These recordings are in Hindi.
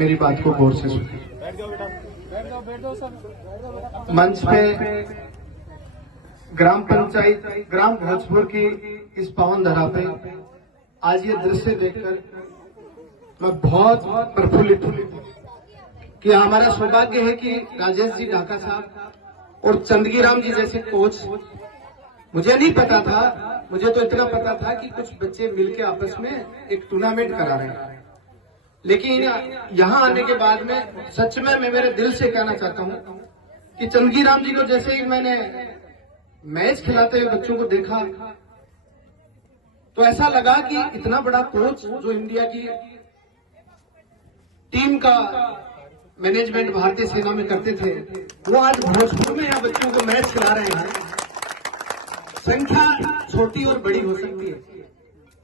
मेरी बात को गौर से सुने। मंच पे ग्राम पंचायत ग्राम भोजपुर की इस पावन धरा पे आज ये दृश्य देखकर मैं बहुत प्रफुल्लित हूं कि हमारा सौभाग्य है कि राजेश जी ढाका साहब और चंदगीराम जी जैसे कोच, मुझे नहीं पता था, मुझे तो इतना पता था कि कुछ बच्चे मिलके आपस में एक टूर्नामेंट करा रहे हैं, लेकिन यहाँ आने के बाद में सच में मैं मेरे दिल से कहना चाहता हूँ कि चंदगीराम जी को जैसे ही मैंने मैच खिलाते हुए बच्चों को देखा तो ऐसा लगा कि इतना बड़ा कोच जो इंडिया की टीम का मैनेजमेंट भारतीय सेना में करते थे, वो आज भोजपुर में यहाँ बच्चों को मैच खिला रहे हैं। संख्या छोटी और बड़ी हो सकती है,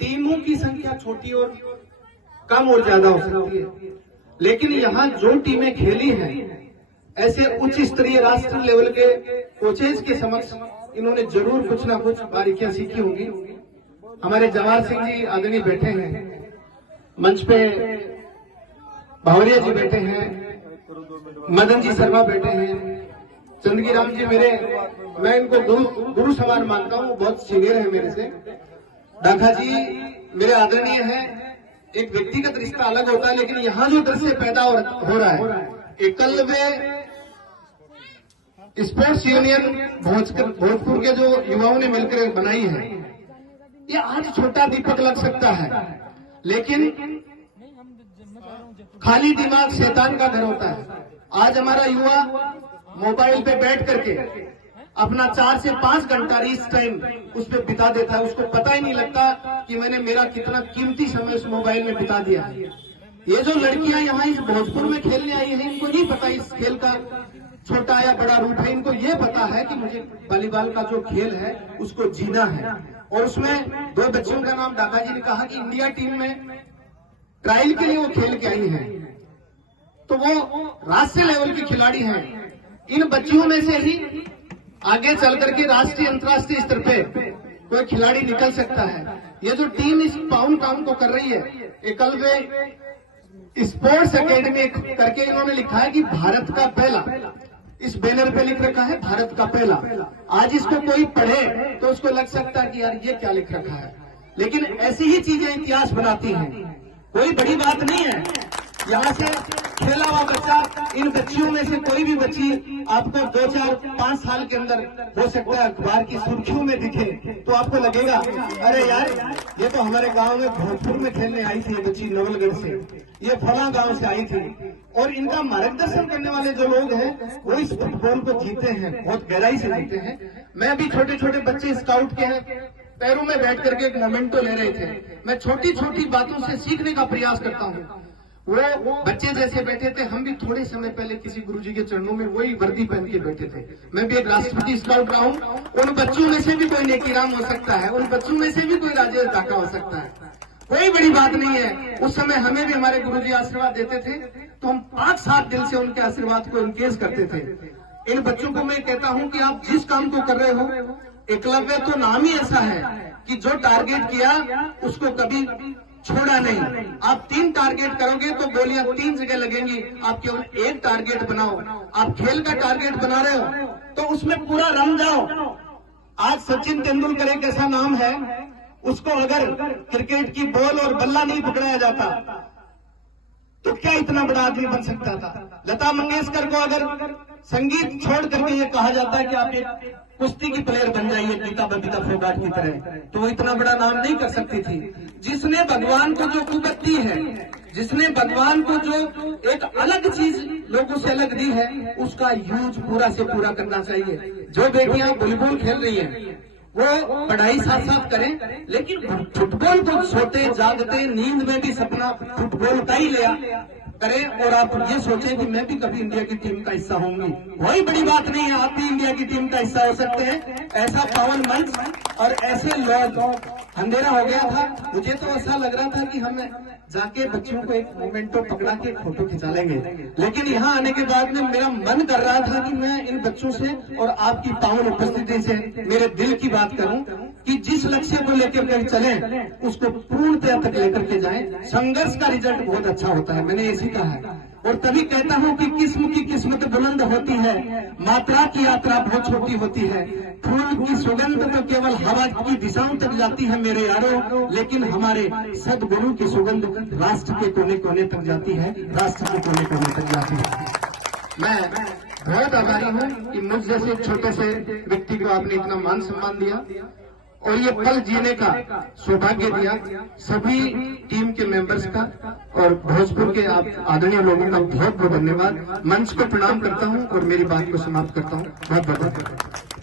टीमों की संख्या छोटी और कम और ज्यादा हो सकती है, लेकिन यहाँ जो टीमें खेली हैं ऐसे उच्च स्तरीय राष्ट्रीय लेवल के कोचेज के समक्ष इन्होंने जरूर कुछ ना कुछ बारीकियां सीखी होंगी। हमारे जवाहर सिंह जी आदरणीय बैठे हैं, मंच पे भावरिया जी बैठे हैं, मदन जी शर्मा बैठे हैं, चंदगीराम जी मैं इनको गुरु समान मानता हूँ, बहुत सीनियर है मेरे से। ढाका जी मेरे आदरणीय हैं। एक व्यक्तिगत रिश्ता अलग होता है, लेकिन यहाँ जो दृश्य पैदा हो रहा है, एकलव्य स्पोर्ट्स यूनियन भोजपुर के जो युवाओं ने मिलकर बनाई है, ये आज छोटा दीपक लग सकता है, लेकिन खाली दिमाग शैतान का घर होता है। आज हमारा युवा मोबाइल पे बैठ करके अपना 4 से 5 घंटा रीच टाइम उस पर बिता देता है, उसको पता ही नहीं लगता कि मैंने मेरा कितना कीमती समय उस मोबाइल में बिता दिया है। ये जो लड़कियां यहाँ इस भोजपुर में खेलने आई हैं, इनको नहीं पता इस खेल का छोटा या बड़ा रूप है। इनको ये पता है कि मुझे वॉलीबॉल का जो खेल है उसको जीना है। और उसमें 2 बच्चों का नाम ढाका जी ने कहा कि इंडिया टीम में ट्रायल के लिए वो खेल के आई हैं, तो वो राष्ट्रीय लेवल की खिलाड़ी हैं। इन बच्चियों में से ही आगे चल करके राष्ट्रीय अंतर्राष्ट्रीय स्तर पे कोई खिलाड़ी निकल सकता है। ये जो टीम इस पावन काम को कर रही है, एकलव्य स्पोर्ट्स एकेडमी करके इन्होंने लिखा है कि भारत का पहला, इस बैनर पे लिख रखा है भारत का पहला। आज इसको कोई पढ़े तो उसको लग सकता है कि यार ये क्या लिख रखा है, लेकिन ऐसी ही चीजें इतिहास बनाती हैं, कोई बड़ी बात नहीं है। यहाँ से खेला हुआ बच्चा, इन बच्चियों में से कोई भी बच्ची आपको 2, 4, 5 साल के अंदर हो सकता है अखबार की सुर्खियों में दिखे, तो आपको लगेगा अरे यार ये तो हमारे गांव में भोजपुर में खेलने आई थी, ये बच्ची नवलगढ़ से, ये फला गांव से आई थी। और इनका मार्गदर्शन करने वाले जो लोग हैं वो इस फुटबॉल को जीते हैं, बहुत गहराई से जीते हैं। मैं भी छोटे छोटे बच्चे स्काउट के हैं, पैरों में बैठ करके एक मोमेंटो ले रहे थे। मैं छोटी छोटी बातों से सीखने का प्रयास करता हूँ। वो बच्चे जैसे बैठे थे, हम भी थोड़े समय पहले किसी गुरुजी के चरणों में वही वर्दी पहन के बैठे थे। मैं भी एक राष्ट्रपति स्काउट रहा हूँ। उन बच्चों में से भी कोई नेकीराम हो सकता है, उन बच्चों में से भी कोई राजेश ढाका हो सकता है, कोई बड़ी बात नहीं है। उस समय हमें भी हमारे गुरुजी आशीर्वाद देते थे, तो हम 5-7 दिल से उनके आशीर्वाद को इंकेज करते थे। इन बच्चों को मैं कहता हूँ कि आप जिस काम को कर रहे हो, एकलव्य तो नाम ही ऐसा है कि जो टारगेट किया उसको कभी छोड़ा नहीं। आप 3 टारगेट करोगे तो गोलियां 3 जगह लगेंगी, आप केवल 1 टारगेट बनाओ। आप खेल का टारगेट बना रहे हो तो उसमें पूरा रम जाओ। आज सचिन तेंदुलकर एक ऐसा नाम है, उसको अगर क्रिकेट की बॉल और बल्ला नहीं पकड़ाया जाता तो क्या इतना बड़ा आदमी बन सकता था। लता मंगेशकर को अगर संगीत छोड़ करके ये कहा जाता है कि आप एक कुश्ती की प्लेयर बन जाइए गीता बबीता फोगाट की तरह, तो वो इतना बड़ा नाम नहीं कर सकती थी। जिसने भगवान को जो कुवत दी है, जिसने भगवान को जो एक अलग चीज लोगों से अलग दी है, उसका यूज पूरा से पूरा करना चाहिए। जो बेटियां वॉलीबॉल खेल रही हैं वो पढ़ाई साथ साथ करें, लेकिन फुटबॉल को सोते जागते नींद में भी सपना फुटबॉल का ही लिया करें। और आप ये सोचें कि मैं भी कभी इंडिया की टीम का हिस्सा होंगी, कोई बड़ी बात नहीं है, आप भी इंडिया की टीम का हिस्सा हो सकते हैं। ऐसा पावन मंच और ऐसे लोग, अंधेरा हो गया था, मुझे तो ऐसा लग रहा था कि हम जाके बच्चों को एक मोमेंटो पकड़ा के फोटो खिंचा लेंगे, लेकिन यहाँ आने के बाद में मेरा मन कर रहा था कि मैं इन बच्चों से और आपकी पावन उपस्थिति से मेरे दिल की बात करूं कि जिस लक्ष्य को लेकर के चले उसको पूर्णतया तक लेकर के जाएं। संघर्ष का रिजल्ट बहुत अच्छा होता है, मैंने ऐसी कहा है। और तभी कहता हूं कि किस्म की किस्मत बुलंद होती है, मात्रा की यात्रा बहुत छोटी होती है। फूल की सुगंध तो केवल हवा की दिशाओं तक जाती है मेरे यारों, लेकिन हमारे सदगुरु की सुगंध राष्ट्र के कोने कोने तक जाती है, राष्ट्र के कोने कोने तक जाती है। मैं बहुत आभारी हूं कि मुझ जैसे छोटे से व्यक्ति को आपने इतना मान सम्मान दिया और ये पल जीने का सौभाग्य दिया। सभी टीम के मेंबर्स का और भोजपुर के आप आदरणीय लोगों का बहुत बहुत धन्यवाद। मंच को प्रणाम करता हूं और मेरी बात को समाप्त करता हूं। बहुत बहुत धन्यवाद।